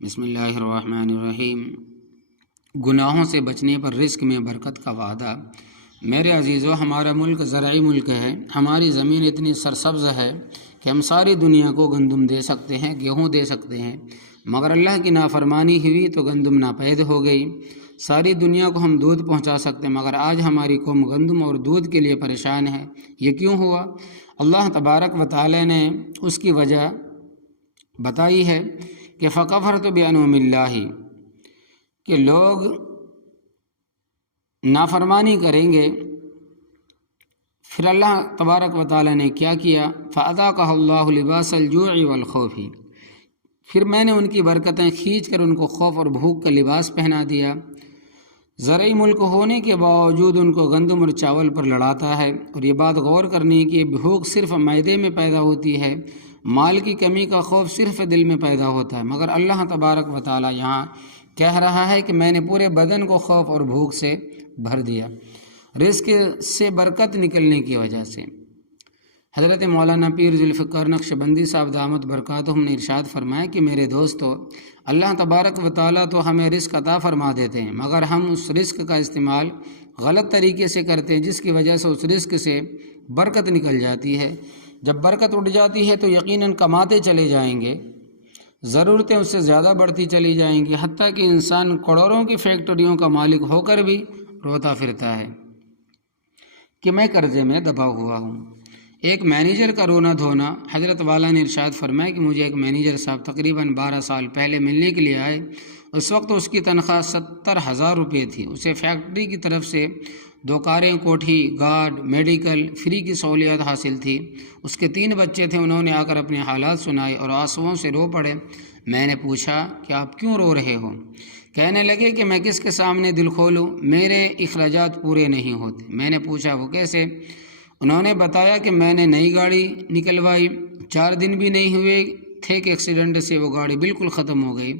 بسم اللہ الرحمن الرحیم۔ گناہوں سے بچنے پر رزق میں برکت کا وعدہ۔ میرے عزیزو، ہمارا ملک زرعی ملک ہے۔ ہماری زمین اتنی سرسبز ہے کہ ہم ساری دنیا کو گندم دے سکتے ہیں، گیہوں دے سکتے ہیں، مگر اللہ کی نافرمانی ہوئی تو گندم ناپید ہو گئی۔ ساری دنیا کو ہم دودھ پہنچا سکتے ہیں، مگر آج ہماری قوم گندم اور دودھ کے لیے پریشان ہے۔ یہ کیوں ہوا؟ اللہ تبارک و تعالی نے اس کی وجہ بتائی ہے کہ فَكَفَرْتُ بِأَنْعُمِ اللَّهِ، کہ لوگ نافرمانی کریں گے۔ پھر اللہ تبارک و تعالی نے کیا کیا؟ فَأَذَاقَهَا اللَّهُ لِبَاسَ الْجُوعِ وَالْخَوْفِ، پھر میں نے ان کی برکتیں کھینچ کر ان کو خوف اور بھوک کا لباس پہنا دیا۔ زرعی ملک ہونے کے باوجود ان کو گندم اور چاول پر لڑاتا ہے، اور یہ بات غور کرنے کی، بھوک صرف معدے میں پیدا ہوتی ہے، مال کی کمی کا خوف صرف دل میں پیدا ہوتا ہے، مگر اللہ تبارک و تعالی یہاں کہہ رہا ہے کہ میں نے پورے بدن کو خوف اور بھوک سے بھر دیا، رزق سے برکت نکلنے کی وجہ سے۔ حضرت مولانا پیر ذوالفقار نقشبندی صاحب دامت برکاتہم نے ارشاد فرمایا کہ میرے دوستو، اللہ تبارک و تعالیٰ تو ہمیں رزق عطا فرما دیتے ہیں، مگر ہم اس رزق کا استعمال غلط طریقے سے کرتے ہیں، جس کی وجہ سے اس رزق سے برکت نکل جاتی ہے۔ جب برکت اٹھ جاتی ہے تو یقیناً کماتے چلے جائیں گے، ضرورتیں اس سے زیادہ بڑھتی چلی جائیں گی، حتیٰ کہ انسان کروڑوں کی فیکٹریوں کا مالک ہو کر بھی روتا پھرتا ہے کہ میں قرضے میں دبا ہوا ہوں۔ ایک مینیجر کا رونا دھونا۔ حضرت والا نے ارشاد فرمایا کہ مجھے ایک مینیجر صاحب تقریباً 12 سال پہلے ملنے کے لیے آئے۔ اس وقت اس کی تنخواہ 70,000 روپے تھی۔ اسے فیکٹری کی طرف سے 2 کاریں، کوٹھی، گارڈ، میڈیکل، فری کی سہولیات حاصل تھی۔ اس کے 3 بچے تھے۔ انہوں نے آ کر اپنے حالات سنائے اور آنسوؤں سے رو پڑے۔ میں نے پوچھا کہ آپ کیوں رو رہے ہو؟ کہنے لگے کہ میں کس کے سامنے دل کھولوں، میرے اخراجات پورے نہیں ہوتے۔ میں نے پوچھا وہ کیسے؟ انہوں نے بتایا کہ میں نے نئی گاڑی نکلوائی، 4 دن بھی نہیں ہوئے تھے کہ ایکسیڈنٹ سے وہ گاڑی بالکل ختم ہو گئی،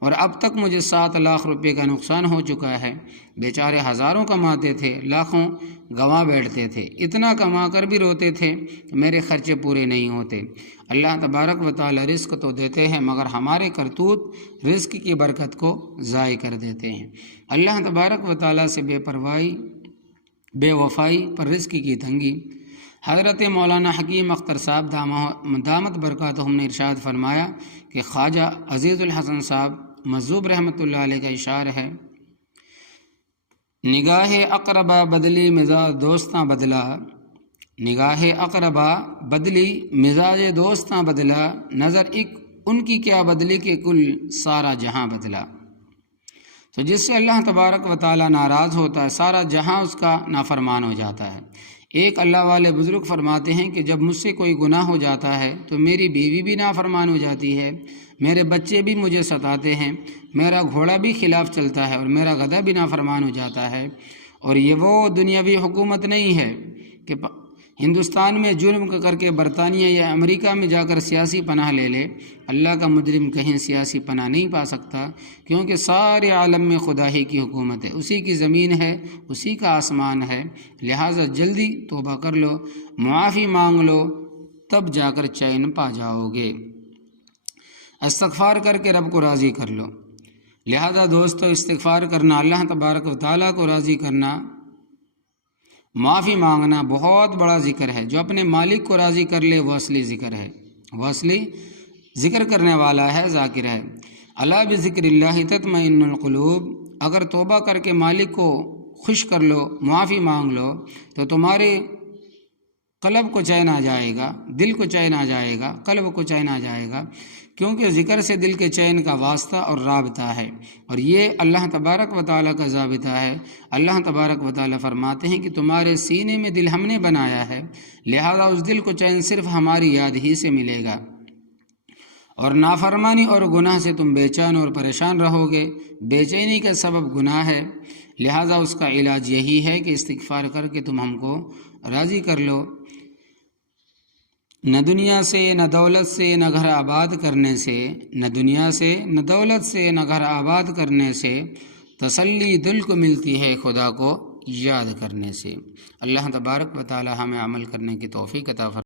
اور اب تک مجھے 7 لاکھ روپے کا نقصان ہو چکا ہے۔ بیچارے ہزاروں کماتے تھے، لاکھوں گنوا بیٹھتے تھے، اتنا کما کر بھی روتے تھے کہ میرے خرچے پورے نہیں ہوتے۔ اللہ تبارک و تعالی رزق تو دیتے ہیں، مگر ہمارے کرتوت رزق کی برکت کو ضائع کر دیتے ہیں۔ اللہ تبارک و تعالی سے بے پرواہی، بے وفائی پر رزق کی تنگی۔ حضرت مولانا حکیم اختر صاحب دامت برکاتہم نے ارشاد فرمایا کہ خواجہ عزیز الحسن صاحب مجذوب رحمۃ اللہ علیہ کا اشعار ہے، نگاہ اقربا بدلی مزاج دوستاں بدلا، نگاہ اقربا بدلی مزاج دوستاں بدلا، نظر ایک ان کی کیا بدلی کہ کل سارا جہاں بدلا۔ تو جس سے اللہ تبارک و تعالی ناراض ہوتا ہے، سارا جہاں اس کا نافرمان ہو جاتا ہے۔ ایک اللہ والے بزرگ فرماتے ہیں کہ جب مجھ سے کوئی گناہ ہو جاتا ہے تو میری بیوی بھی نافرمان ہو جاتی ہے، میرے بچے بھی مجھے ستاتے ہیں، میرا گھوڑا بھی خلاف چلتا ہے، اور میرا گدھا بھی نافرمان ہو جاتا ہے۔ اور یہ وہ دنیاوی حکومت نہیں ہے کہ ہندوستان میں جرم کر کے برطانیہ یا امریکہ میں جا کر سیاسی پناہ لے لے۔ اللہ کا مجرم کہیں سیاسی پناہ نہیں پا سکتا، کیونکہ سارے عالم میں خدا ہی کی حکومت ہے، اسی کی زمین ہے، اسی کا آسمان ہے۔ لہٰذا جلدی توبہ کر لو، معافی مانگ لو، تب جا کر چین پا جاؤ گے۔ استغفار کر کے رب کو راضی کر لو۔ لہٰذا دوستو، استغفار کرنا، اللہ تبارک و تعالیٰ کو راضی کرنا، معافی مانگنا بہت بڑا ذکر ہے۔ جو اپنے مالک کو راضی کر لے وہ اصلی ذکر ہے، وہ اصلی ذکر کرنے والا ہے، ذاکر ہے۔ الا بذکر اللہ تطمئن القلوب، اگر توبہ کر کے مالک کو خوش کر لو، معافی مانگ لو، تو تمہارے قلب کو چین آ جائے گا، دل کو چین آ جائے گا، قلب کو چین آ جائے گا، کیونکہ ذکر سے دل کے چین کا واسطہ اور رابطہ ہے، اور یہ اللہ تبارک و تعالیٰ کا ضابطہ ہے۔ اللہ تبارک و تعالیٰ فرماتے ہیں کہ تمہارے سینے میں دل ہم نے بنایا ہے، لہذا اس دل کو چین صرف ہماری یاد ہی سے ملے گا، اور نافرمانی اور گناہ سے تم بے چین اور پریشان رہو گے۔ بے چینی کا سبب گناہ ہے، لہذا اس کا علاج یہی ہے کہ استغفار کر کے تم ہم کو راضی کر لو۔ نہ دنیا سے، نہ دولت سے، نہ گھر آباد کرنے سے، نہ دنیا سے، نہ دولت سے، نہ گھر آباد کرنے سے، تسلی دل کو ملتی ہے خدا کو یاد کرنے سے۔ اللہ تبارک و تعالی ہمیں عمل کرنے کی توفیق عطا فرمائے۔